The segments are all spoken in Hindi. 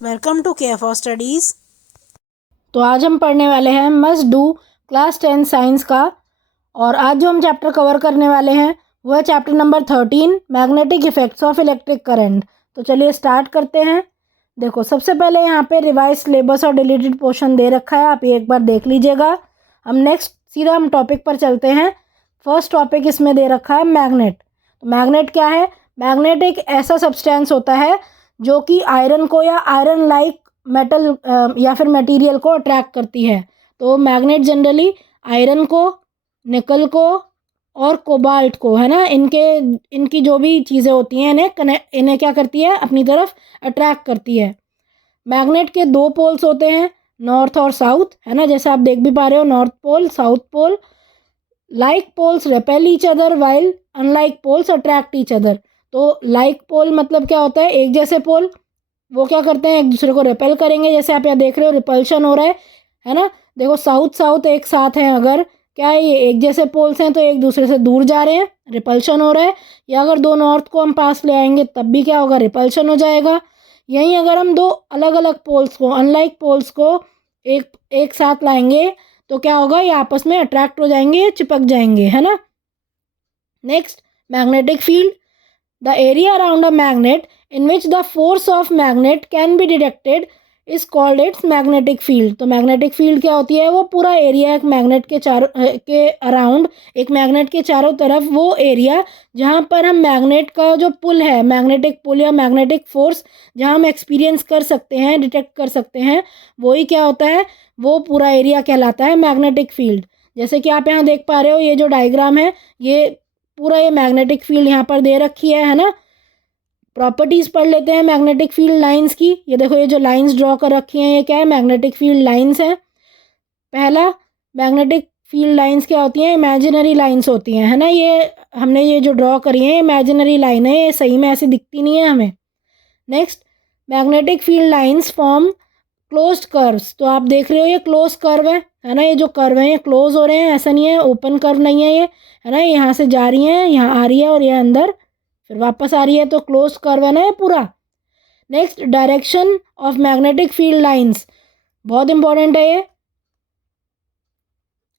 Welcome to care for studies. तो आज हम पढ़ने वाले हैं मस्ट डू क्लास 10 साइंस का। और आज जो हम चैप्टर कवर करने वाले हैं वो है chapter number 13 magnetic effects of electric current. तो चलिए स्टार्ट करते हैं। देखो, सबसे पहले यहाँ पे रिवाइज सिलेबस और डिलीटेड पोर्शन दे रखा है, आप ये एक बार देख लीजिएगा। सीधा हम टॉपिक पर चलते हैं। फर्स्ट टॉपिक इसमें दे रखा है मैग्नेट। तो मैग्नेट क्या है? मैग्नेट एक ऐसा सब्सटेंस होता है जो कि आयरन को या आयरन लाइक मेटल या फिर मटेरियल को अट्रैक्ट करती है। तो मैग्नेट जनरली आयरन को, निकल को और कोबाल्ट को, है ना, इनकी जो भी चीज़ें होती हैं इन्हें क्या करती है, अपनी तरफ अट्रैक्ट करती है। मैग्नेट के दो पोल्स होते हैं, नॉर्थ और साउथ, है ना, जैसे आप देख भी पा रहे हो, north pole, south pole. Like poles repel each other while unlike poles attract each other. तो लाइक पोल मतलब क्या होता है? एक जैसे पोल, वो क्या करते हैं, एक दूसरे को रिपेल करेंगे, जैसे आप यहाँ देख रहे हो रिपल्शन हो रहा है ना। देखो, साउथ साउथ एक साथ हैं, अगर क्या है, ये एक जैसे पोल्स हैं तो एक दूसरे से दूर जा रहे हैं, रिपल्शन हो रहा है। या अगर दो नॉर्थ को हम पास ले आएंगे तब भी क्या होगा, रिपल्शन हो जाएगा। यहीं अगर हम दो अलग अलग पोल्स को, अनलाइक पोल्स को एक एक साथ लाएंगे तो क्या होगा, ये आपस में अट्रैक्ट हो जाएंगे, चिपक जाएंगे, है ना। Next, magnetic field. The area around a magnet in which the force of magnet can be detected is called its magnetic field। तो मैग्नेटिक फील्ड क्या होती है? वो पूरा एरिया एक मैग्नेट के अराउंड, एक मैग्नेट के चारों तरफ वो एरिया जहाँ पर हम मैग्नेट का जो पुल है, मैग्नेटिक पुल या मैग्नेटिक फोर्स जहाँ हम एक्सपीरियंस कर सकते हैं, डिटेक्ट कर सकते हैं, वही क्या होता है, वो पूरा एरिया कहलाता है मैग्नेटिक फील्ड। जैसे कि आप यहाँ देख पा रहे हो, ये जो डायग्राम है, ये पूरा ये मैग्नेटिक फील्ड यहाँ पर दे रखी है ना। प्रॉपर्टीज़ पढ़ लेते हैं मैग्नेटिक फील्ड लाइंस की। ये देखो, ये जो लाइंस ड्रॉ कर रखी हैं, ये क्या है, मैग्नेटिक फील्ड लाइंस हैं। पहला, मैग्नेटिक फील्ड लाइंस क्या होती हैं? इमेजिनरी लाइंस होती हैं, है ना। ये हमने ये जो ड्रॉ करी है इमेजिनरी लाइन है, ये सही में ऐसी दिखती नहीं है हमें। Next, magnetic field lines form closed curves. तो आप देख रहे हो ये क्लोज कर्व है ना, ये जो कर्व है ये क्लोज हो रहे हैं, ऐसा नहीं है, ओपन कर्व नहीं है ये, है ना। यहाँ से जा रही है, यहाँ आ रही है और ये अंदर फिर वापस आ रही है, तो क्लोज कर्व है ना ये पूरा। Next, direction of magnetic field lines, बहुत इंपॉर्टेंट है ये।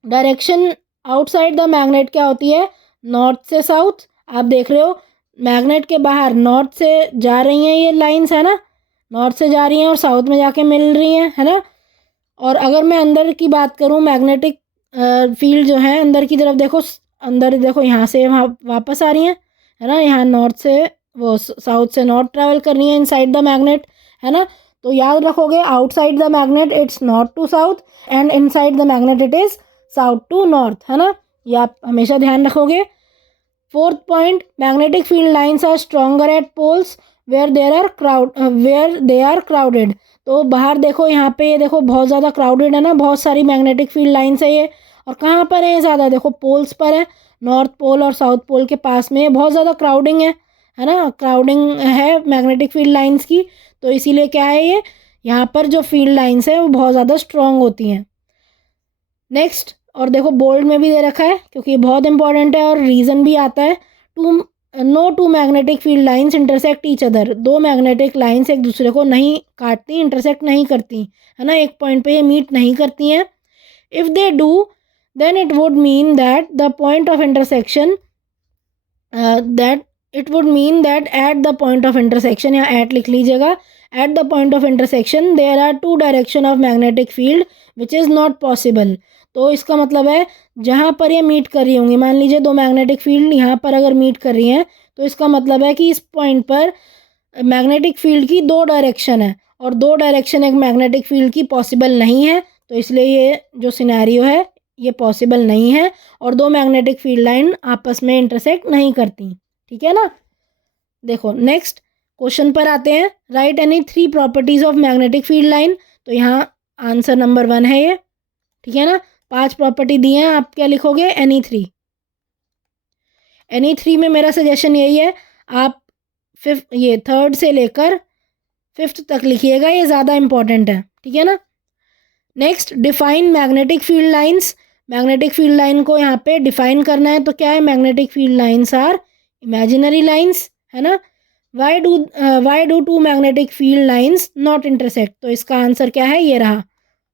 डायरेक्शन आउटसाइड द मैग्नेट क्या होती है? नॉर्थ से साउथ। आप देख रहे हो मैग्नेट के बाहर नॉर्थ से जा रही हैं ये लाइंस, है ना, नॉर्थ से जा रही हैं और साउथ में जाके मिल रही हैं, है ना। और अगर मैं अंदर की बात करूं, मैग्नेटिक फील्ड जो है अंदर की तरफ देखो, अंदर देखो, यहाँ से वहाँ वापस आ रही हैं, है ना, यहाँ नॉर्थ से वो साउथ से नॉर्थ ट्रैवल कर रही हैं इनसाइड द मैग्नेट, है ना। तो याद रखोगे, outside the magnet it's north to south and inside the magnet it is south to north, है ना। ये आप हमेशा ध्यान रखोगे। Fourth point, magnetic field lines are stronger at poles where they are crowded. तो बाहर देखो, यहाँ पे ये देखो बहुत ज़्यादा क्राउडेड है ना, बहुत सारी मैग्नेटिक फील्ड लाइंस है ये। और कहाँ पर है ज़्यादा? देखो, पोल्स पर है, नॉर्थ पोल और साउथ पोल के पास में बहुत ज़्यादा क्राउडिंग है ना, क्राउडिंग है मैग्नेटिक फील्ड लाइंस की। तो इसीलिए क्या है, ये यहाँ पर जो फील्ड लाइंस है वो बहुत ज़्यादा स्ट्रॉन्ग होती हैं। नेक्स्ट, और देखो बोल्ड में भी दे रखा है क्योंकि बहुत इंपॉर्टेंट है और रीज़न भी आता है। Two magnetic field lines intersect each other. दो मैग्नेटिक लाइंस एक दूसरे को नहीं काटती, इंटरसेक्ट नहीं करती, है ना, एक पॉइंट पे ये मीट नहीं करती हैं। If they do then it would mean that the point of intersection that it would mean that at the point of intersection, या एट लिख लीजिएगा, at the point of intersection there are two direction of magnetic field which is not possible. तो इसका मतलब है, जहाँ पर ये मीट कर रही होंगी, मान लीजिए दो मैग्नेटिक फील्ड यहाँ पर अगर मीट कर रही हैं, तो इसका मतलब है कि इस पॉइंट पर मैग्नेटिक फील्ड की दो डायरेक्शन है और दो डायरेक्शन एक मैग्नेटिक फील्ड की पॉसिबल नहीं है। तो इसलिए ये जो सिनेरियो है ये पॉसिबल नहीं है और दो मैग्नेटिक फील्ड लाइन आपस में इंटरसेक्ट नहीं करती, ठीक है ना। देखो, नेक्स्ट क्वेश्चन पर आते हैं। Right any three properties of magnetic field line. तो यहाँ आंसर नंबर 1 है ये, ठीक है ना। 5 प्रॉपर्टी दी हैं, आप क्या लिखोगे? Any three. एनी थ्री में मेरा सजेशन यही है, आप ये थर्ड से लेकर 5th तक लिखिएगा, ये ज़्यादा इंपॉर्टेंट है, ठीक है ना। Next, define magnetic field lines. Magnetic field line को यहाँ पे डिफाइन करना है, तो क्या है, magnetic field lines are imaginary lines, है ना। Why do two magnetic field lines not intersect? तो इसका आंसर क्या है, ये रहा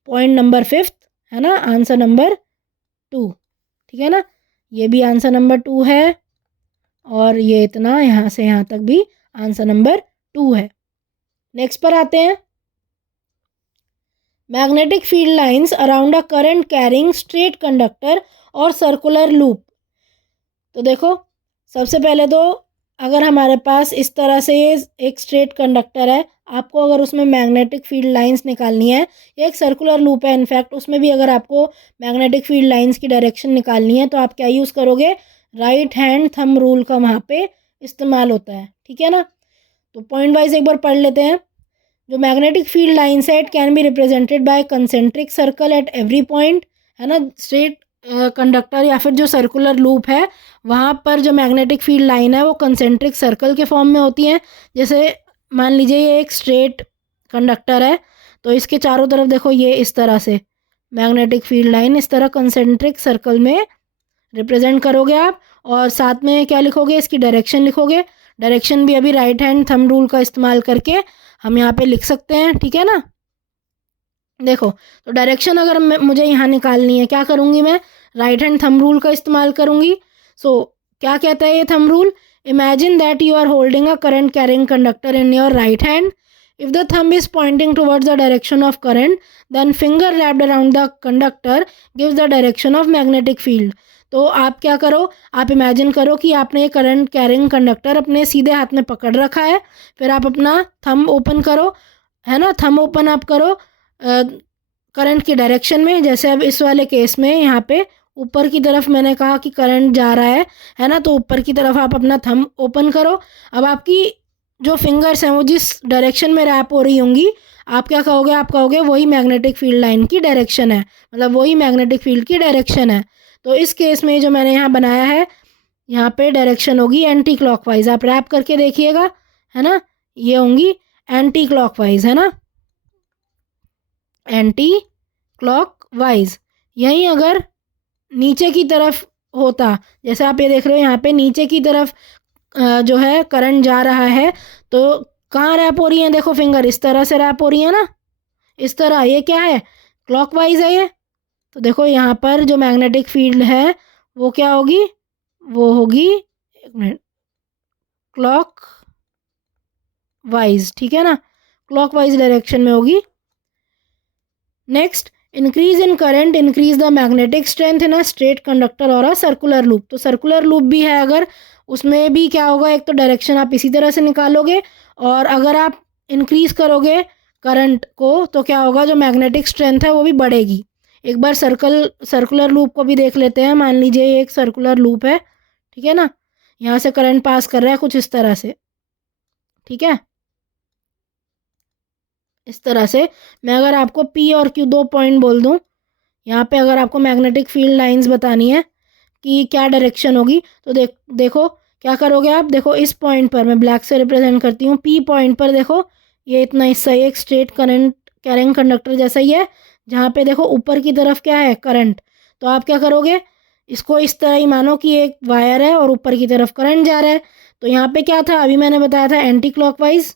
पॉइंट नंबर 5 है ना, आंसर नंबर 2। ठीक है ना, ये भी आंसर नंबर 2 है और ये इतना यहाँ से यहाँ तक भी आंसर नंबर 2 है। नेक्स्ट पर आते हैं, magnetic field lines around a current carrying straight conductor और सर्कुलर लूप। तो देखो सबसे पहले तो अगर हमारे पास इस तरह से एक स्ट्रेट कंडक्टर है, आपको अगर उसमें मैग्नेटिक फील्ड लाइंस निकालनी है, एक सर्कुलर लूप है इनफैक्ट, उसमें भी अगर आपको मैग्नेटिक फील्ड लाइंस की डायरेक्शन निकालनी है तो आप क्या यूज़ करोगे, राइट हैंड थंब रूल का वहाँ पे इस्तेमाल होता है। ठीक है ना, तो पॉइंट वाइज एक बार पढ़ लेते हैं। जो मैग्नेटिक फील्ड लाइंस है, it can be represented by concentric circle at every point, है ना। स्ट्रेट कंडक्टर या फिर जो सर्कुलर लूप है वहाँ पर जो मैग्नेटिक फील्ड लाइन है वो कंसेंट्रिक सर्कल के फॉर्म में होती हैं। जैसे मान लीजिए ये एक स्ट्रेट कंडक्टर है, तो इसके चारों तरफ देखो ये इस तरह से मैग्नेटिक फील्ड लाइन इस तरह कंसेंट्रिक सर्कल में रिप्रेजेंट करोगे आप, और साथ में क्या लिखोगे, इसकी डायरेक्शन लिखोगे। डायरेक्शन भी अभी राइट हैंड थंब रूल का इस्तेमाल करके हम यहाँ पे लिख सकते हैं। ठीक है ना, देखो तो डायरेक्शन अगर मुझे यहाँ निकालनी है, क्या करूँगी मैं, राइट हैंड थंब रूल का इस्तेमाल करूँगी। सो क्या कहता है ये thumb rule, imagine that you are holding a current carrying conductor in your right hand. If the thumb is pointing towards the direction of current, then finger wrapped around the conductor gives the direction of magnetic field. तो आप क्या करो, आप इमेजिन करो कि आपने ये करंट कैरिंग कंडक्टर अपने सीधे हाथ में पकड़ रखा है, फिर आप अपना थंब ओपन करो, है ना, थंब ओपन आप करो करंट की डायरेक्शन में। जैसे अब इस वाले केस में यहाँ पे ऊपर की तरफ मैंने कहा कि करंट जा रहा है ना, तो ऊपर की तरफ आप अपना थंब ओपन करो। अब आपकी जो फिंगर्स हैं वो जिस डायरेक्शन में रैप हो रही होंगी, आप क्या कहोगे, आप कहोगे वही मैग्नेटिक फील्ड लाइन की डायरेक्शन है, मतलब वही मैग्नेटिक फील्ड की डायरेक्शन है। तो इस केस में जो मैंने यहाँ बनाया है, यहाँ पे डायरेक्शन होगी एंटी क्लॉकवाइज। आप रैप करके देखिएगा, है ना, ये होंगी एंटी क्लॉकवाइज, है ना, एंटी क्लॉकवाइज। यहीं अगर नीचे की तरफ होता, जैसे आप ये देख रहे हो यहाँ पे नीचे की तरफ जो है करंट जा रहा है, तो कहाँ रैप हो रही है, देखो फिंगर इस तरह से रैप हो रही है ना, इस तरह, ये क्या है, क्लॉकवाइज है ये। तो देखो यहाँ पर जो मैग्नेटिक फील्ड है वो क्या होगी, वो होगी, एक मिनट, क्लॉक वाइज। ठीक है ना, क्लॉकवाइज डायरेक्शन में होगी। Next, increase in current increase the magnetic strength in a straight conductor और अ सर्कुलर लूप। तो सर्कुलर लूप भी है अगर, उसमें भी क्या होगा, एक तो डायरेक्शन आप इसी तरह से निकालोगे, और अगर आप इंक्रीज करोगे करंट को तो क्या होगा, जो मैग्नेटिक स्ट्रेंथ है वो भी बढ़ेगी। एक बार सर्कुलर लूप को भी देख लेते हैं। मान लीजिए ये एक सर्कुलर लूप है, ठीक है ना, यहाँ से करंट पास कर रहा है कुछ इस तरह से, ठीक है, इस तरह से। मैं अगर आपको पी और क्यू दो पॉइंट बोल दूं, यहाँ पे अगर आपको मैग्नेटिक फील्ड लाइंस बतानी है कि क्या डायरेक्शन होगी, तो देखो क्या करोगे आप, देखो इस पॉइंट पर मैं ब्लैक से रिप्रेजेंट करती हूँ, पी पॉइंट पर देखो ये इतना हिस्सा एक स्ट्रेट करंट कैरिंग कंडक्टर जैसा ही है, जहाँ पे देखो ऊपर की तरफ क्या है, करंट। तो आप क्या करोगे, इसको इस तरह ही मानो कि एक वायर है और ऊपर की तरफ करंट जा रहा है। तो यहाँ पे क्या था, अभी मैंने बताया था एंटी क्लॉकवाइज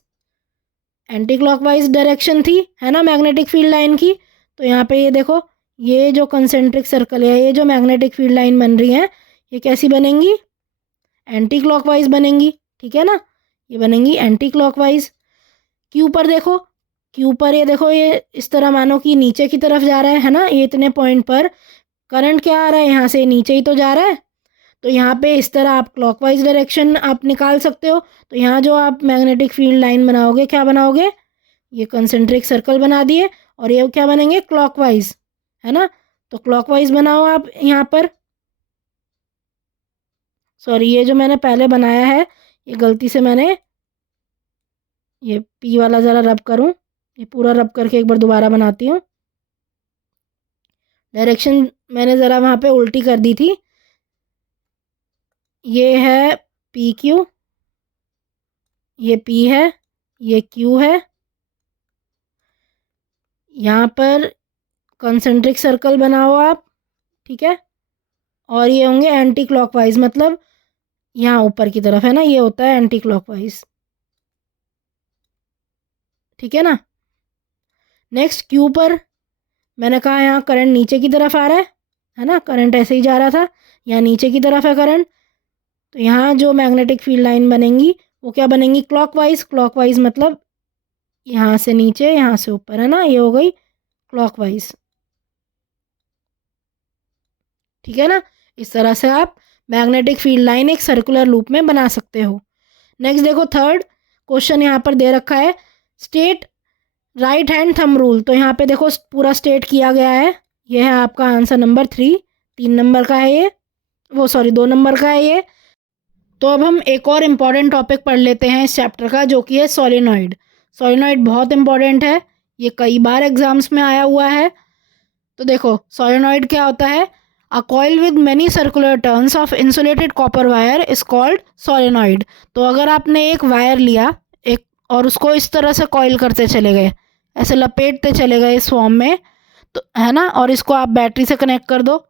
डायरेक्शन थी, है ना, मैग्नेटिक फील्ड लाइन की। तो यहाँ पे ये देखो, ये जो कंसेंट्रिक सर्कल है, ये जो मैग्नेटिक फील्ड लाइन बन रही है, ये कैसी बनेंगी, एंटी क्लॉकवाइज बनेंगी। ठीक है ना, ये बनेंगी एंटी क्लॉकवाइज। क्यू पर देखो, क्यू पर ये देखो, ये इस तरह मानो कि नीचे की तरफ जा रहा है ना, ये इतने पॉइंट पर करंट क्या आ रहा है, यहाँ से नीचे ही तो जा रहा है। तो यहाँ पे इस तरह आप क्लॉकवाइज डायरेक्शन आप निकाल सकते हो। तो यहाँ जो आप मैग्नेटिक फील्ड लाइन बनाओगे, क्या बनाओगे, ये कंसेंट्रिक सर्कल बना दिए, और ये क्या बनेंगे, क्लॉकवाइज, है ना। तो क्लॉकवाइज बनाओ आप यहाँ पर। सॉरी, ये जो मैंने पहले बनाया है, ये गलती से मैंने ये पी वाला ज़रा रब करूँ, ये पूरा रब करके एक बार दोबारा बनाती हूँ। डायरेक्शन मैंने ज़रा वहाँ पे उल्टी कर दी थी। ये है पी क्यू, ये पी है, ये क्यू है, यहाँ पर कंसेंट्रिक सर्कल बनाओ आप, ठीक है, और ये होंगे एंटी क्लॉकवाइज, मतलब यहाँ ऊपर की तरफ है ना, ये होता है एंटी क्लॉकवाइज। ठीक है ना। नेक्स्ट क्यू पर मैंने कहा यहाँ करंट नीचे की तरफ आ रहा है ना, करंट ऐसे ही जा रहा था, यहाँ नीचे की तरफ है करंट, तो यहाँ जो मैग्नेटिक फील्ड लाइन बनेंगी वो क्या बनेंगी, क्लॉकवाइज। क्लॉकवाइज मतलब यहाँ से नीचे यहाँ से ऊपर, है ना, ये हो गई क्लॉकवाइज। ठीक है ना। इस तरह से आप मैग्नेटिक फील्ड लाइन एक सर्कुलर लूप में बना सकते हो। नेक्स्ट देखो थर्ड क्वेश्चन यहाँ पर दे रखा है, state right hand thumb rule. तो यहाँ पे देखो पूरा स्टेट किया गया है, ये है आपका आंसर नंबर 3, 3 नंबर का है ये, वो सॉरी 2 नंबर का है ये। तो अब हम एक और इम्पॉर्टेंट टॉपिक पढ़ लेते हैं इस चैप्टर का, जो कि है सोलेनॉइड। सोलेनॉइड बहुत इंपॉर्टेंट है, ये कई बार एग्जाम्स में आया हुआ है। तो देखो सोलेनॉइड क्या होता है, a coil with many circular turns of insulated copper wire is called solenoid. तो अगर आपने एक वायर लिया एक और उसको इस तरह से कॉइल करते चले गए, ऐसे लपेटते चले गए इस फॉर्म में, तो है ना, और इसको आप बैटरी से कनेक्ट कर दो,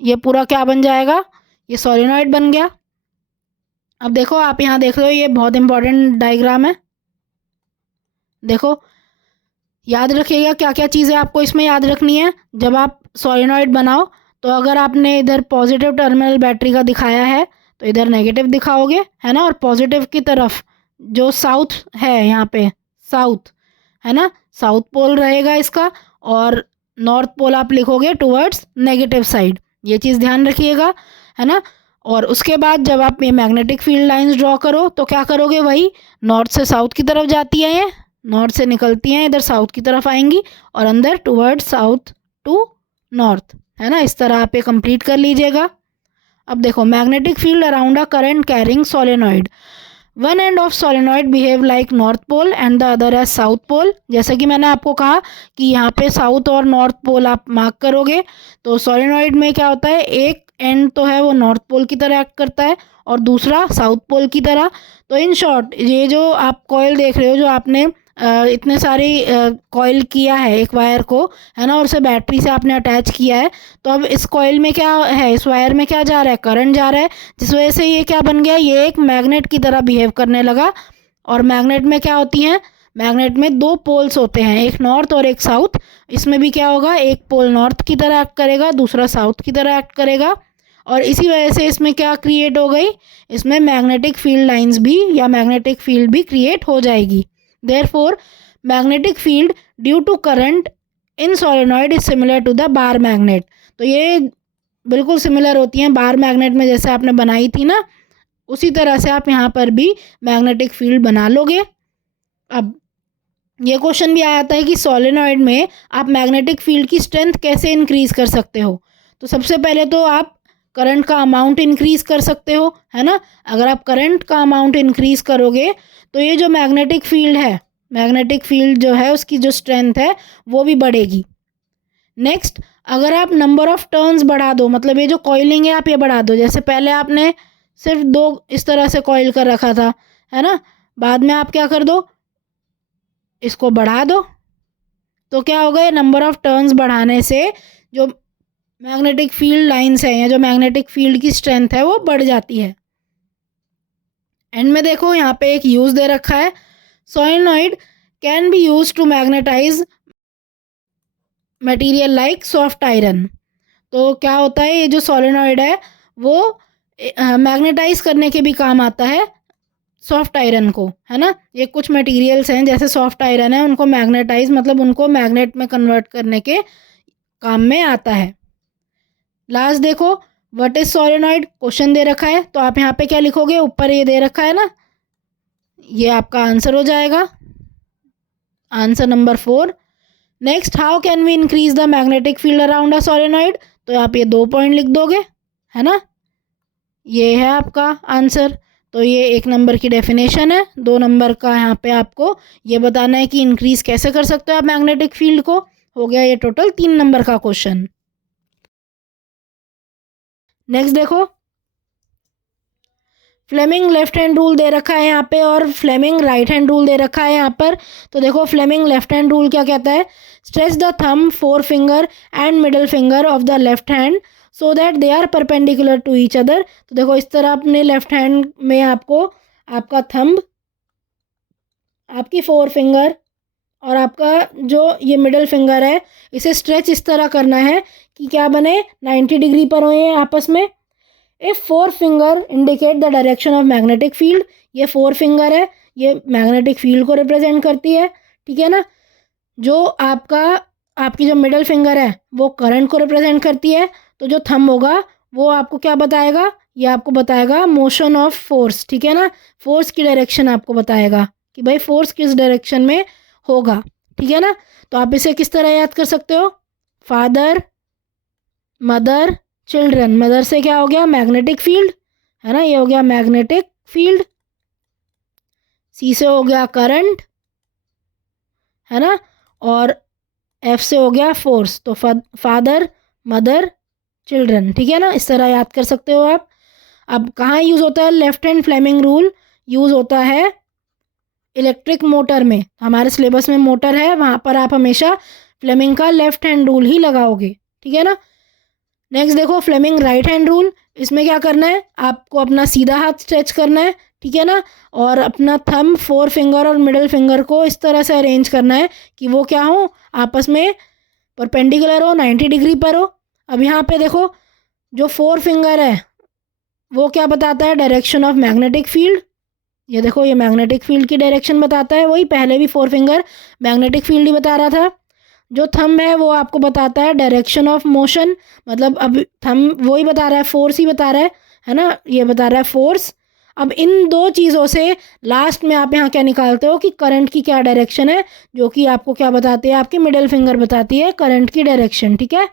ये पूरा क्या बन जाएगा, ये सोलेनॉइड बन गया। अब देखो आप यहाँ देख रहे हो, ये बहुत इंपॉर्टेंट डायग्राम है। देखो याद रखिएगा क्या क्या चीज़ें आपको इसमें याद रखनी है जब आप सोलेनॉइड बनाओ। तो अगर आपने इधर पॉजिटिव टर्मिनल बैटरी का दिखाया है तो इधर नेगेटिव दिखाओगे, है ना, और पॉजिटिव की तरफ जो साउथ है यहाँ पे साउथ, है ना, साउथ पोल रहेगा इसका, और नॉर्थ पोल आप लिखोगे टुवर्ड्स नेगेटिव साइड, ये चीज़ ध्यान रखिएगा, है ना। और उसके बाद जब आप ये मैग्नेटिक फील्ड लाइंस ड्रॉ करो तो क्या करोगे, वही नॉर्थ से साउथ की तरफ जाती है, ये नॉर्थ से निकलती हैं इधर साउथ की तरफ आएंगी और अंदर टुवर्ड्स साउथ टू नॉर्थ, है ना। इस तरह आप ये कंप्लीट कर लीजिएगा। अब देखो magnetic field around a current carrying solenoid, one end of solenoid behave like north pole and the other edge south pole. जैसे कि मैंने आपको कहा कि यहाँ पे साउथ और नॉर्थ पोल आप मार्क करोगे, तो सोलेनॉइड में क्या होता है, एक एंड तो है वो नॉर्थ पोल की तरह एक्ट करता है और दूसरा साउथ पोल की तरह। तो इन शॉर्ट ये जो आप कॉइल देख रहे हो, जो आपने इतने सारी कॉइल किया है एक वायर को, है ना, और उसे बैटरी से आपने अटैच किया है, तो अब इस कॉइल में क्या है, इस वायर में क्या जा रहा है, करंट जा रहा है, जिस वजह से ये क्या बन गया, ये एक मैग्नेट की तरह बिहेव करने लगा। और मैग्नेट में क्या होती हैं, मैग्नेट में 2 पोल्स होते हैं, एक नॉर्थ और एक साउथ। इसमें भी क्या होगा, एक पोल नॉर्थ की तरह एक्ट करेगा, दूसरा साउथ की तरह एक्ट करेगा, और इसी वजह से इसमें क्या क्रिएट हो गई, इसमें मैग्नेटिक फील्ड लाइंस भी या मैग्नेटिक फील्ड भी क्रिएट हो जाएगी। Therefore, magnetic field due to current in solenoid is similar to the bar magnet। तो ये बिल्कुल सिमिलर होती हैं बार मैग्नेट में, जैसे आपने बनाई थी ना, उसी तरह से आप यहाँ पर भी मैग्नेटिक फील्ड बना लोगे। अब ये क्वेश्चन भी आया था है कि सोलेनॉइड में आप मैग्नेटिक फील्ड की स्ट्रेंथ कैसे इंक्रीज कर सकते हो। तो सबसे पहले तो आप करंट का अमाउंट इंक्रीज कर सकते हो, है ना। अगर आप करंट का अमाउंट इंक्रीज करोगे तो ये जो मैग्नेटिक फील्ड है, मैग्नेटिक फील्ड जो है उसकी जो स्ट्रेंथ है वो भी बढ़ेगी। नेक्स्ट, अगर आप नंबर ऑफ टर्न्स बढ़ा दो, मतलब ये जो कॉइलिंग है आप ये बढ़ा दो, जैसे पहले आपने सिर्फ 2 इस तरह से कॉइल कर रखा था, है ना, बाद में आप क्या कर दो, इसको बढ़ा दो, तो क्या होगा, ये नंबर ऑफ टर्न्स बढ़ाने से जो मैग्नेटिक फील्ड लाइंस है या जो मैग्नेटिक फील्ड की स्ट्रेंथ है वो बढ़ जाती है। एंड में देखो यहाँ पे एक यूज दे रखा है, solenoid can be use to magnetize material like soft iron. तो क्या होता है, ये जो सोलेनॉइड है वो मैग्नेटाइज करने के भी काम आता है सॉफ्ट आयरन को, है ना। ये कुछ मटेरियल्स हैं जैसे सॉफ्ट आयरन है, उनको मैग्नेटाइज मतलब उनको मैग्नेट में कन्वर्ट करने के काम में आता है। लास्ट देखो, व्हाट इज सोलेनॉइड क्वेश्चन दे रखा है, तो आप यहाँ पे क्या लिखोगे, ऊपर ये दे रखा है ना, ये आपका आंसर हो जाएगा, answer number 4। Next, how can we increase the magnetic field around a solenoid, तो आप ये 2 पॉइंट लिख दोगे, है ना, ये है आपका आंसर। तो ये 1 नंबर की डेफिनेशन है, 2 नंबर का यहाँ पे आपको ये बताना है कि इंक्रीज कैसे कर सकते हो आप मैग्नेटिक फील्ड को। हो गया ये टोटल 3 नंबर का क्वेश्चन। नेक्स्ट देखो, फ्लेमिंग लेफ्ट हैंड रूल दे रखा है यहाँ पे और फ्लेमिंग राइट हैंड रूल दे रखा है यहाँ पर। तो देखो फ्लेमिंग लेफ्ट हैंड रूल क्या कहता है, stretch the thumb, 4 finger and middle finger of the left hand so that they are perpendicular to each other. तो देखो इस तरह अपने लेफ्ट हैंड में आपको आपका थंब, आपकी 4 फिंगर और आपका जो ये मिडल फिंगर है इसे स्ट्रेच इस तरह करना है कि क्या बने, 90 डिग्री पर हो ये आपस में। If four finger indicate the direction of magnetic field, ये फोर फिंगर है, ये मैग्नेटिक फील्ड को रिप्रेजेंट करती है, ठीक है ना। जो आपकी जो मिडल फिंगर है वो करंट को रिप्रेजेंट करती है, तो जो थंब होगा वो आपको क्या बताएगा, ये आपको बताएगा मोशन ऑफ फोर्स, ठीक है ना। फोर्स की डायरेक्शन आपको बताएगा कि भाई फोर्स किस डायरेक्शन में होगा, ठीक है ना। तो आप इसे किस तरह याद कर सकते हो, फादर मदर चिल्ड्रन। मदर से क्या हो गया, मैग्नेटिक फील्ड, है ना, ये हो गया मैग्नेटिक फील्ड। सी से हो गया करंट, है ना, और एफ से हो गया फोर्स। तो फादर मदर चिल्ड्रन, ठीक है ना, इस तरह याद कर सकते हो आप। अब कहाँ यूज़ होता है left hand Fleming rule, use होता है इलेक्ट्रिक मोटर में। हमारे सिलेबस में मोटर है, वहाँ पर आप हमेशा फ्लेमिंग का लेफ्ट हैंड रूल ही लगाओगे, ठीक है ना। नेक्स्ट देखो फ्लेमिंग राइट हैंड रूल। इसमें क्या करना है, आपको अपना सीधा हाथ स्ट्रेच करना है, ठीक है ना, और अपना थंब, फोर फिंगर और मिडिल फिंगर को इस तरह से अरेंज करना है कि वो क्या हो, आपस में परपेंडिकुलर हो, 90 डिग्री पर हो। अब यहाँ पे देखो जो फोर फिंगर है वो क्या बताता है, डायरेक्शन ऑफ मैग्नेटिक फील्ड। ये देखो ये मैग्नेटिक फील्ड की डायरेक्शन बताता है, वही पहले भी फोर फिंगर मैग्नेटिक फील्ड ही बता रहा था। जो थंब है वो आपको बताता है डायरेक्शन ऑफ मोशन, मतलब अब थंब वही बता रहा है, फोर्स ही बता रहा है ना, ये बता रहा है फोर्स। अब इन दो चीज़ों से लास्ट में आप यहाँ क्या निकालते हो कि करंट की क्या डायरेक्शन है, जो कि आपको क्या बताती है, आपकी मिडिल फिंगर बताती है करंट की डायरेक्शन, ठीक है।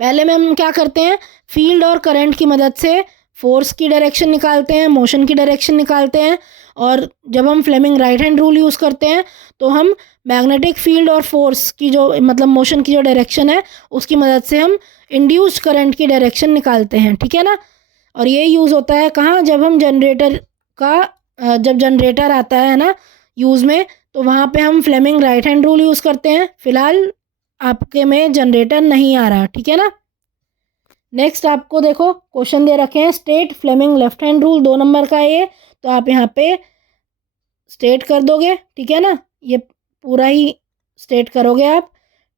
पहले में हम क्या करते हैं, फील्ड और करंट की मदद से फोर्स की डायरेक्शन निकालते हैं, मोशन की डायरेक्शन निकालते हैं। और जब हम Fleming right hand rule use करते हैं तो हम मैग्नेटिक फील्ड और फोर्स की जो मतलब मोशन की जो डायरेक्शन है उसकी मदद से हम इंड्यूस्ड करंट की डायरेक्शन निकालते हैं, ठीक है ना। और ये यूज़ होता है कहाँ, जब हम जनरेटर का जब जनरेटर आता है ना यूज़ में, तो वहाँ पे हम Fleming right hand rule use करते हैं। फ़िलहाल आपके में जनरेटर नहीं आ रहा, ठीक है ना। नेक्स्ट आपको देखो क्वेश्चन दे रखे हैं, state Fleming left hand rule, 2 number का ये, तो आप यहाँ पे स्टेट कर दोगे, ठीक है ना, ये पूरा ही स्टेट करोगे आप,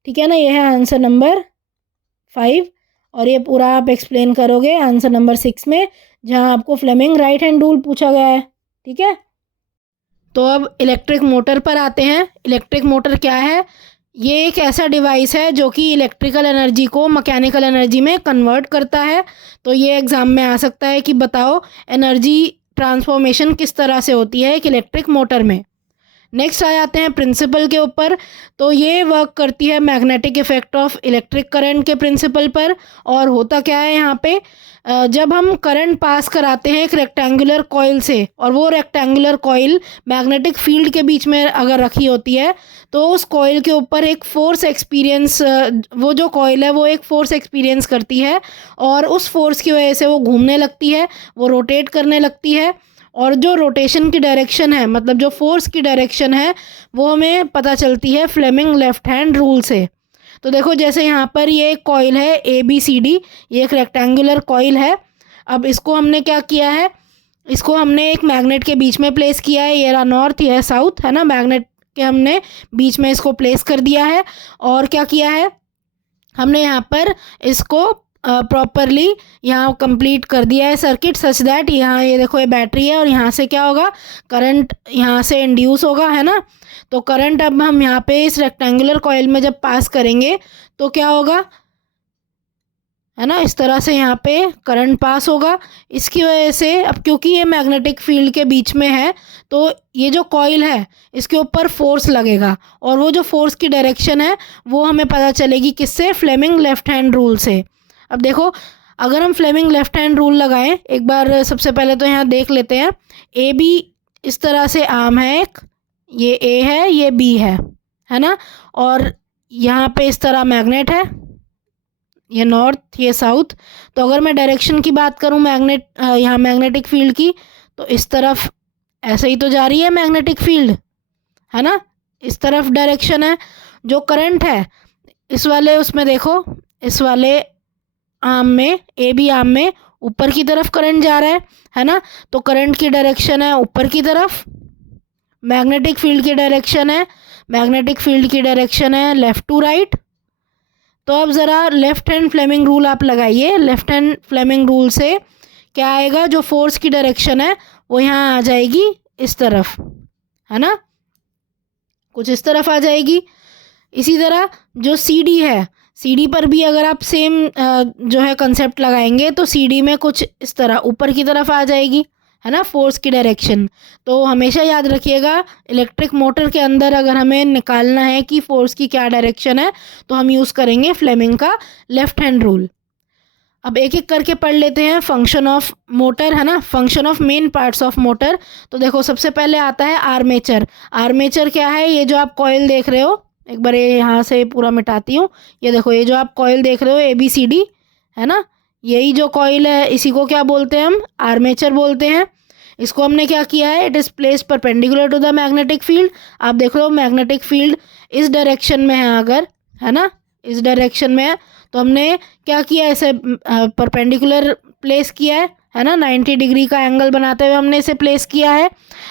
ठीक है ना। ये है आंसर नंबर 5 और ये पूरा आप एक्सप्लेन करोगे आंसर नंबर 6 में, जहाँ आपको फ्लेमिंग राइट हैंड रूल पूछा गया है, ठीक है। तो अब इलेक्ट्रिक मोटर पर आते हैं। इलेक्ट्रिक मोटर क्या है, ये एक ऐसा डिवाइस है जो कि इलेक्ट्रिकल एनर्जी को मैकेनिकल एनर्जी में कन्वर्ट करता है। तो ये एग्ज़ाम में आ सकता है कि बताओ एनर्जी ट्रांसफॉर्मेशन किस तरह से होती है एक इलेक्ट्रिक मोटर में। नेक्स्ट आ जाते हैं प्रिंसिपल के ऊपर। तो ये वर्क करती है magnetic effect of electric current के प्रिंसिपल पर। और होता क्या है यहाँ पे, जब हम करंट पास कराते हैं एक रेक्टेंगुलर कॉइल से, और वो रेक्टेंगुलर कॉइल मैग्नेटिक फील्ड के बीच में अगर रखी होती है, तो उस कॉइल के ऊपर एक फोर्स एक्सपीरियंस, वो जो कॉइल है वो एक फ़ोर्स एक्सपीरियंस करती है, और उस फोर्स की वजह से वो घूमने लगती है, वो रोटेट करने लगती है। और जो रोटेशन की डायरेक्शन है, मतलब जो फोर्स की डायरेक्शन है, वो हमें पता चलती है फ्लेमिंग लेफ्ट हैंड रूल से। तो देखो जैसे यहाँ पर ये एक कॉइल है ABCD, ये एक रेक्टेंगुलर कॉइल है। अब इसको हमने क्या किया है, इसको हमने एक मैग्नेट के बीच में प्लेस किया है, ये रहा नॉर्थ, ये है साउथ, है ना, मैग्नेट के हमने बीच में इसको प्लेस कर दिया है। और क्या किया है, हमने यहाँ पर इसको प्रॉपरली यहाँ कंप्लीट कर दिया है सर्किट, सच दैट यहाँ ये देखो ये बैटरी है, और यहाँ से क्या होगा, करंट यहाँ से इंड्यूस होगा, है ना। तो करंट अब हम यहाँ पे इस रेक्टेंगुलर कॉइल में जब पास करेंगे तो क्या होगा, है ना, इस तरह से यहाँ पे करंट पास होगा। इसकी वजह से अब क्योंकि ये मैग्नेटिक फील्ड के बीच में है, तो ये जो कॉइल है इसके ऊपर फोर्स लगेगा, और वो जो फोर्स की डायरेक्शन है वो हमें पता चलेगी किससे, फ्लेमिंग लेफ्ट हैंड रूल से। अब देखो अगर हम फ्लेमिंग लेफ्ट हैंड रूल लगाएं, एक बार सबसे पहले तो यहाँ देख लेते हैं। AB इस तरह से आर्म है एक, ये A है, ये B है ना, और यहाँ पे इस तरह मैग्नेट है, ये नॉर्थ, ये साउथ। तो अगर मैं डायरेक्शन की बात करूँ यहाँ मैग्नेटिक फील्ड की, तो इस तरफ ऐसे ही तो जा रही है मैग्नेटिक फील्ड, है ना, इस तरफ डायरेक्शन है। जो करंट है इस वाले उसमें देखो, इस वाले आर्म में, AB आर्म में ऊपर की तरफ करंट जा रहा है ना, तो करंट की डायरेक्शन है ऊपर की तरफ, मैग्नेटिक फील्ड की डायरेक्शन है, मैग्नेटिक फील्ड की डायरेक्शन है लेफ़्ट टू राइट। तो अब ज़रा लेफ़्ट हैंड फ्लेमिंग रूल आप लगाइए। लेफ़्ट हैंड फ्लेमिंग रूल से क्या आएगा, जो फोर्स की डायरेक्शन है वो यहाँ आ जाएगी इस तरफ, है ना, कुछ इस तरफ आ जाएगी। इसी तरह जो सी डी है, सी डी पर भी अगर आप सेम जो है कंसेप्ट लगाएंगे तो सी डी में कुछ इस तरह ऊपर की तरफ आ जाएगी, है ना, फोर्स की डायरेक्शन। तो हमेशा याद रखिएगा, इलेक्ट्रिक मोटर के अंदर अगर हमें निकालना है कि फोर्स की क्या डायरेक्शन है तो हम यूज़ करेंगे फ्लेमिंग का लेफ़्ट हैंड रूल। अब एक एक करके पढ़ लेते हैं फंक्शन ऑफ मोटर, है ना, function of main parts of motor. तो देखो सबसे पहले आता है आर्मेचर। आर्मेचर क्या है, ये जो आप कॉइल देख रहे हो, एक बार ये यहाँ से पूरा मिटाती हूँ। ये देखो, ये जो आप कॉइल देख रहे हो ABCD, है ना, यही जो कॉइल है इसी को क्या बोलते हैं हम, आर्मेचर बोलते हैं। इसको हमने क्या किया है, it is placed perpendicular to the magnetic field. आप देख रहे हो मैग्नेटिक फील्ड इस डायरेक्शन में है, अगर, है ना, इस डायरेक्शन में है तो हमने क्या किया, ऐसे परपेंडिकुलर प्लेस किया है ना, 90 डिग्री का एंगल बनाते हुए हमने इसे प्लेस किया है।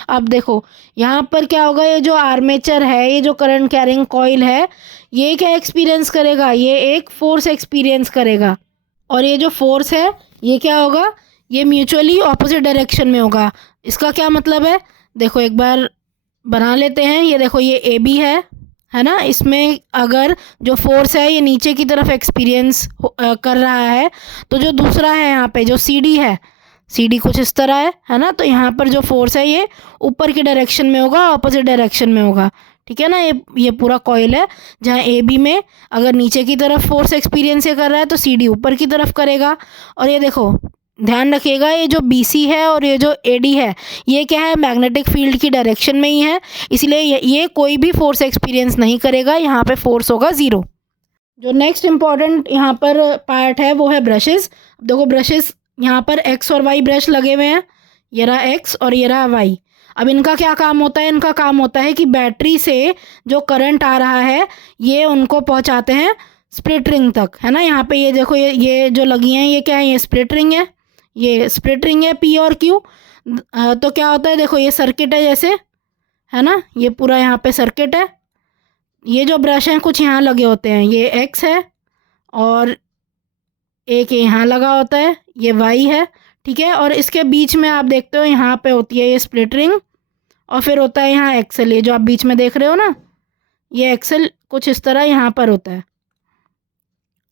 अब देखो यहाँ पर क्या होगा, ये जो आर्मेचर है, ये जो करंट कैरिंग कॉइल है, ये क्या एक्सपीरियंस करेगा, ये एक फोर्स एक्सपीरियंस करेगा। और ये जो फोर्स है ये क्या होगा, ये म्यूचुअली ऑपोजिट डायरेक्शन में होगा। इसका क्या मतलब है, देखो एक बार बना लेते हैं। ये देखो ये AB है ना, इसमें अगर जो फोर्स है ये नीचे की तरफ एक्सपीरियंस कर रहा है, तो जो दूसरा है यहाँ पे जो CD है, CD कुछ इस तरह है ना, तो यहाँ पर जो फोर्स है ये ऊपर की डायरेक्शन में होगा, ऑपोजिट डायरेक्शन में होगा, ठीक है ना। ये पूरा कॉइल है जहाँ AB में अगर नीचे की तरफ फोर्स एक्सपीरियंस ये कर रहा है तो CD ऊपर की तरफ करेगा। और ये देखो ध्यान रखिएगा, ये जो BC है और ये जो AD है, ये क्या है, मैग्नेटिक फील्ड की डायरेक्शन में ही है, इसलिए ये कोई भी फोर्स एक्सपीरियंस नहीं करेगा, यहाँ पे फोर्स होगा 0। जो नेक्स्ट इम्पॉर्टेंट यहाँ पर पार्ट है वो है ब्रशेस। देखो ब्रशेस यहाँ पर X और Y ब्रश लगे हुए हैं, ये रहा X और ये रहा Y। अब इनका क्या काम होता है, इनका काम होता है कि बैटरी से जो करंट आ रहा है ये उनको पहुँचाते हैं स्प्लिट रिंग तक, है ना। यहाँ पे ये देखो, ये जो लगी हैं ये क्या है, ये स्प्लिट रिंग है, ये स्प्लिट रिंग है P और Q। तो क्या होता है, देखो ये सर्किट है जैसे, है ना, ये पूरा यहाँ पे सर्किट है। ये जो ब्रश हैं कुछ यहाँ लगे होते हैं, ये X है और एक यहाँ लगा होता है, ये Y है, ठीक है। और इसके बीच में आप देखते हो यहाँ पे होती है ये स्प्लिट रिंग, और फिर होता है यहाँ एक्सेल, ये जो आप बीच में देख रहे हो ना, ये एक्सेल कुछ इस तरह यहाँ पर होता है।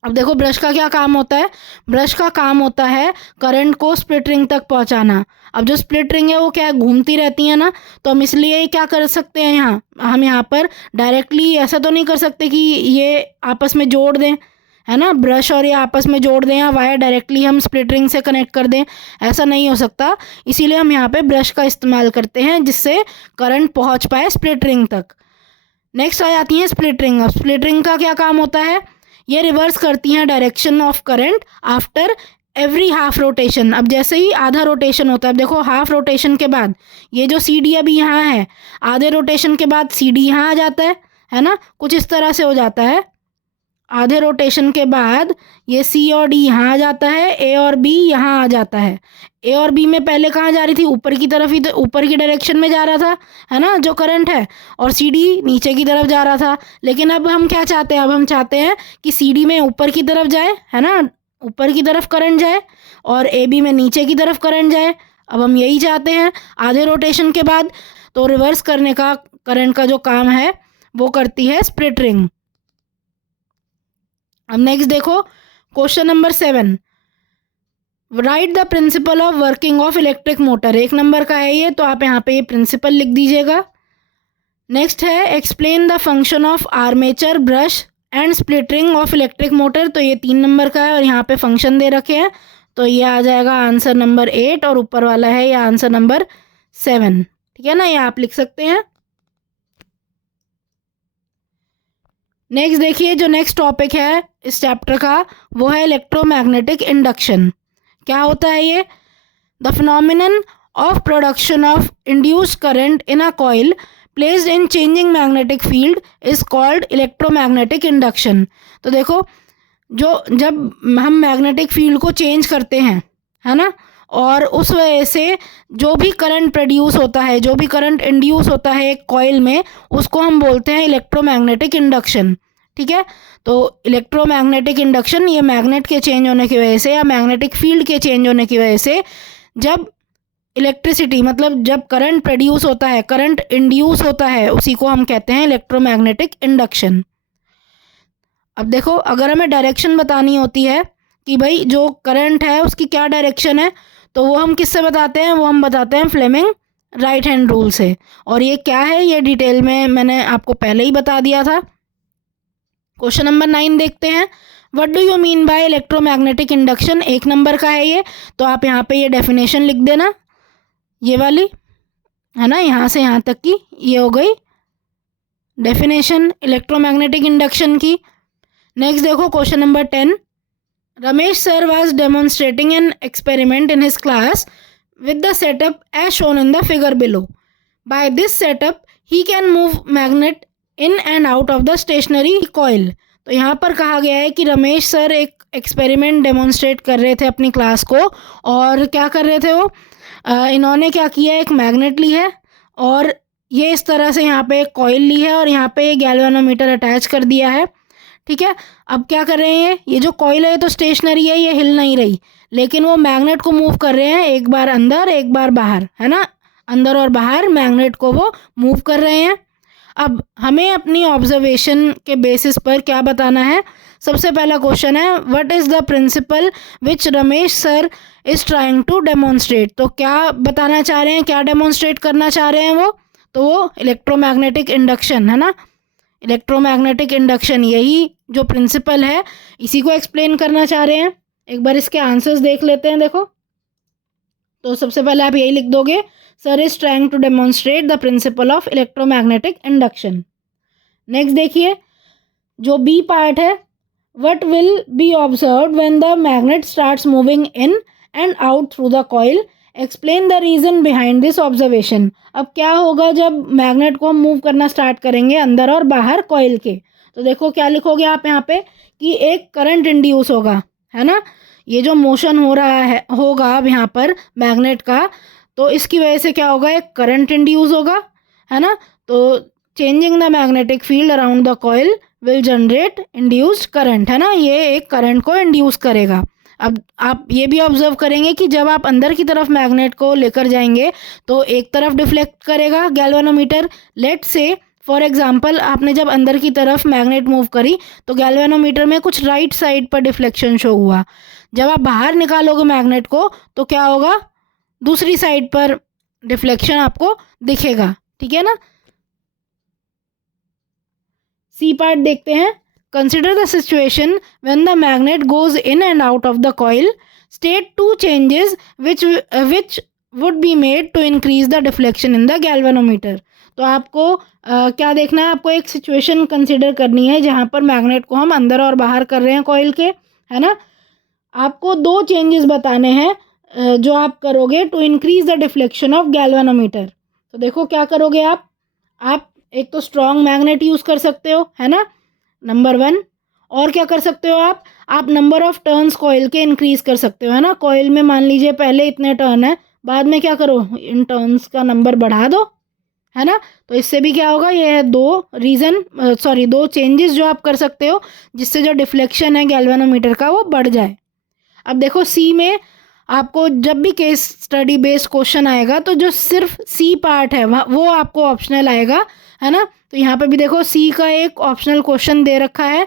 अब देखो ब्रश का क्या काम होता है, ब्रश का काम होता है करंट को स्प्लिट रिंग तक पहुंचाना। अब जो स्प्लिट रिंग है वो क्या है, घूमती रहती है ना, तो हम इसलिए क्या कर सकते हैं, हम यहाँ पर डायरेक्टली ऐसा तो नहीं कर सकते कि ये आपस में जोड़ दें, है ना, ब्रश और ये आपस में जोड़ दें या वायर डायरेक्टली हम स्प्लिट रिंग से कनेक्ट कर दें, ऐसा नहीं हो सकता। इसीलिए हम यहाँ पे ब्रश का इस्तेमाल करते हैं जिससे करंट पहुँच पाए स्प्लिट रिंग तक। नेक्स्ट आ जाती है स्प्लिट रिंग। अब स्प्लिट रिंग का क्या काम होता है, ये रिवर्स करती हैं direction of current after every half rotation. अब जैसे ही आधा रोटेशन होता है, अब देखो हाफ रोटेशन के बाद ये जो CD अभी यहाँ है, आधे रोटेशन के बाद CD यहाँ आ जाता है ना, कुछ इस तरह से हो जाता है। आधे रोटेशन के बाद ये C और D यहाँ आ जाता है, A और B यहाँ आ जाता है। A और B में पहले कहाँ जा रही थी, ऊपर की तरफ ही, तो ऊपर की डायरेक्शन में जा रहा था, है ना, जो करंट है, और CD नीचे की तरफ जा रहा था। लेकिन अब हम क्या चाहते हैं, अब हम चाहते हैं कि CD में ऊपर की तरफ जाए, है ना, ऊपर की तरफ करंट जाए, और AB में नीचे की तरफ करंट जाए। अब हम यही चाहते हैं आधे रोटेशन के बाद, तो रिवर्स करने का करंट का जो काम है वो करती है स्प्लिट रिंग। अब नेक्स्ट देखो question number 7, right the principle of working of electric motor. 1 number का है ये, तो आप यहाँ पे ये प्रिंसिपल लिख दीजिएगा। नेक्स्ट है explain the function of armature, brush and split ring of electric motor. तो ये 3 नंबर का है और यहाँ पे फंक्शन दे रखे हैं, तो ये आ जाएगा आंसर नंबर 8 और ऊपर वाला है ये आंसर नंबर 7, ठीक है ना, ये आप लिख सकते हैं। नेक्स्ट देखिए, जो नेक्स्ट टॉपिक है इस चैप्टर का वो है इलेक्ट्रोमैग्नेटिक इंडक्शन। क्या होता है ये, the phenomenon of production of induced current in a coil placed in changing magnetic field is called electromagnetic induction. तो देखो जब हम मैग्नेटिक फील्ड को चेंज करते हैं, है ना, और उस वजह से जो भी करंट प्रोड्यूस होता है, जो भी करंट इंड्यूस होता है एक कॉइल में, उसको हम बोलते हैं इलेक्ट्रोमैग्नेटिक इंडक्शन। ठीक है, तो इलेक्ट्रोमैग्नेटिक इंडक्शन ये मैग्नेट के चेंज होने की वजह से या मैग्नेटिक फील्ड के चेंज होने की वजह से जब इलेक्ट्रिसिटी मतलब जब करंट प्रोड्यूस होता है, करंट इंड्यूस होता है, उसी को हम कहते हैं इलेक्ट्रोमैग्नेटिक इंडक्शन। अब देखो, अगर हमें डायरेक्शन बतानी होती है कि भाई जो करंट है उसकी क्या डायरेक्शन है, तो वो हम किससे बताते हैं? वो हम बताते हैं फ्लेमिंग राइट हैंड रूल से। और ये क्या है, ये डिटेल में मैंने आपको पहले ही बता दिया था। क्वेश्चन नंबर 9 देखते हैं। What do you mean by electromagnetic induction? 1 number का है ये, तो आप यहाँ पे ये डेफिनेशन लिख देना, ये वाली है ना, यहाँ से यहाँ तक की ये हो गई डेफिनेशन इलेक्ट्रोमैग्नेटिक इंडक्शन की। नेक्स्ट देखो question number 10। Ramesh sir was demonstrating an experiment in his class with the setup as shown in the figure below. By this setup, he can move magnet in and out of the stationary coil. तो यहाँ पर कहा गया है कि रमेश सर एक एक्सपेरिमेंट डेमोन्स्ट्रेट कर रहे थे अपनी क्लास को, और क्या कर रहे थे वो, इन्होंने क्या किया, एक मैग्नेट ली है और ये इस तरह से यहाँ पे एक कॉइल ली है और यहाँ पे गैल्वेनोमीटर अटैच कर दिया है। ठीक है, अब क्या कर रहे हैं, ये जो कॉइल है तो स्टेशनरी है, ये हिल नहीं रही, लेकिन वो मैग्नेट को मूव कर रहे हैं, एक बार अंदर एक बार बाहर, है ना, अंदर और बाहर मैग्नेट को वो मूव कर रहे हैं। अब हमें अपनी ऑब्जर्वेशन के बेसिस पर क्या बताना है? सबसे पहला क्वेश्चन है, what is the principle which Ramesh sir is trying to demonstrate? तो क्या बताना चाह रहे हैं, क्या डेमोन्स्ट्रेट करना चाह रहे हैं वो? तो वो इलेक्ट्रोमैग्नेटिक इंडक्शन, है ना, इलेक्ट्रोमैग्नेटिक इंडक्शन, यही जो प्रिंसिपल है इसी को एक्सप्लेन करना चाह रहे हैं। एक बार इसके आंसर्स देख लेते हैं। देखो, तो सबसे पहले आप यही लिख दोगे, sir is trying to demonstrate the principle of electromagnetic induction. Next देखिए, जो बी पार्ट है, what will be observed when the magnet starts moving in and out through the coil, explain the reason behind this observation. अब क्या होगा जब मैग्नेट को हम मूव करना स्टार्ट करेंगे अंदर और बाहर कॉइल के? तो देखो क्या लिखोगे आप यहाँ पे कि एक करंट इंड्यूस होगा, है ना, ये जो मोशन हो रहा है होगा अब यहाँ पर मैग्नेट का, तो इसकी वजह से क्या होगा, एक करंट इंड्यूस होगा, है ना, तो changing the magnetic field around the coil will generate induced current, है ना, ये एक करंट को इंड्यूस करेगा। अब आप ये भी ऑब्जर्व करेंगे कि जब आप अंदर की तरफ मैग्नेट को लेकर जाएंगे तो एक तरफ डिफ्लेक्ट करेगा गैल्वेनोमीटर। लेट से फॉर एग्जांपल, आपने जब अंदर की तरफ मैग्नेट मूव करी तो गैल्वेनोमीटर में कुछ राइट साइड पर डिफ्लेक्शन शो हुआ। जब आप बाहर निकालोगे मैग्नेट को तो क्या होगा, दूसरी साइड पर डिफ्लेक्शन आपको दिखेगा। ठीक है ना। सी पार्ट देखते हैं। Consider the situation when the magnet goes in and out of the coil, state 2 changes which would be made to increase the deflection in the galvanometer. तो आपको क्या देखना है, आपको एक सिचुएशन कंसिडर करनी है जहाँ पर मैग्नेट को हम अंदर और बाहर कर रहे हैं कॉइल के, है ना। आपको 2 चेंजेस बताने हैं जो आप करोगे to increase the deflection of galvanometer. तो देखो क्या करोगे आप एक तो स्ट्रॉन्ग मैग्नेट यूज़ कर सकते हो, है ना, नंबर 1। और क्या कर सकते हो आप नंबर ऑफ टर्न्स कॉइल के इंक्रीज कर सकते हो, है ना। कॉइल में मान लीजिए पहले इतने टर्न है, बाद में क्या करो, इन टर्न्स का नंबर बढ़ा दो, है ना। तो इससे भी क्या होगा, ये है 2 चेंजेस जो आप कर सकते हो जिससे जो डिफ्लेक्शन है गैल्वेनोमीटर का वो बढ़ जाए। अब देखो सी में आपको जब भी केस स्टडी बेस्ड क्वेश्चन आएगा तो जो सिर्फ सी पार्ट है वो आपको ऑप्शनल आएगा, है ना। तो यहाँ पे भी देखो सी का एक ऑप्शनल क्वेश्चन दे रखा है,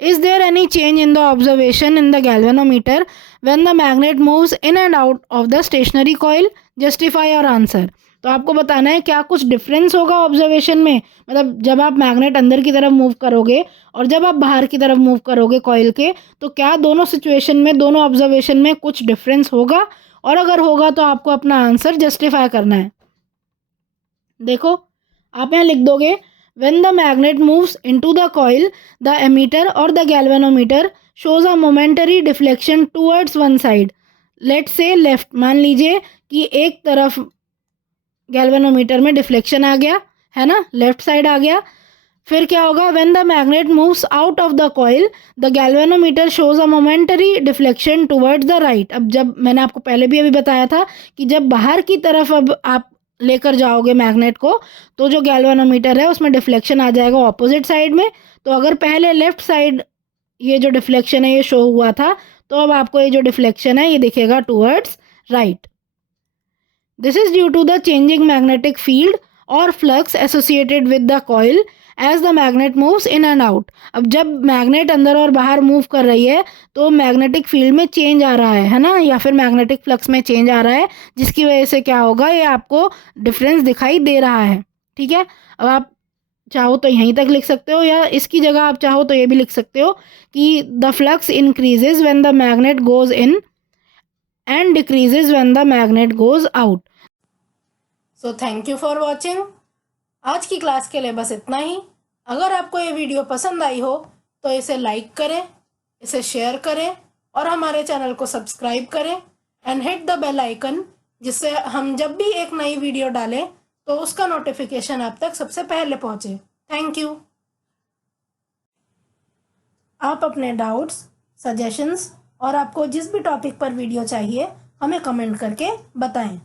is there any change in the observation in the galvanometer when the magnet moves in and out of the stationary coil, justify your answer. तो आपको बताना है क्या कुछ डिफरेंस होगा ऑब्जर्वेशन में, मतलब जब आप मैग्नेट अंदर की तरफ मूव करोगे और जब आप बाहर की तरफ मूव करोगे कॉइल के, तो क्या दोनों सिचुएशन में, दोनों ऑब्जर्वेशन में कुछ डिफरेंस होगा, और अगर होगा तो आपको अपना आंसर जस्टिफाई करना है। देखो आप यहाँ लिख दोगे, when the magnet moves into the coil the ammeter और the galvanometer shows a momentary deflection towards one side, let say left. मान लीजिए कि एक तरफ गैल्वेनोमीटर में डिफ्लेक्शन आ गया, है ना, लेफ्ट साइड आ गया। फिर क्या होगा, when the magnet moves out of the coil the galvanometer shows a momentary deflection towards the right. अब जब मैंने आपको पहले भी अभी बताया था कि जब बाहर की तरफ अब आप लेकर जाओगे मैग्नेट को तो जो गैल्वेनोमीटर है उसमें डिफ्लेक्शन आ जाएगा ऑपोजिट साइड में। तो अगर पहले लेफ्ट साइड ये जो डिफ्लेक्शन है ये शो हुआ था तो अब आपको ये जो डिफ्लेक्शन है ये दिखेगा towards right. This is due to the changing magnetic field और flux associated with the coil as the magnet moves in and out. अब जब मैग्नेट अंदर और बाहर मूव कर रही है तो मैग्नेटिक फील्ड में चेंज आ रहा है ना, या फिर मैग्नेटिक फ्लक्स में चेंज आ रहा है, जिसकी वजह से क्या होगा, ये आपको डिफरेंस दिखाई दे रहा है। ठीक है, अब आप चाहो तो यहीं तक लिख सकते हो या इसकी जगह आप चाहो तो ये भी लिख सकते हो कि the flux increases when the magnet goes in and decreases when the magnet goes out. So thank you for watching. आज की क्लास के लिए बस इतना ही। अगर आपको ये वीडियो पसंद आई हो तो इसे लाइक करें, इसे शेयर करें और हमारे चैनल को सब्सक्राइब करें and hit the bell icon, जिससे हम जब भी एक नई वीडियो डालें तो उसका नोटिफिकेशन आप तक सबसे पहले पहुंचे। Thank you. आप अपने डाउट्स, सजेशंस और आपको जिस भी टॉपिक पर वीडियो चाहिए हमें कमेंट करके बताएं।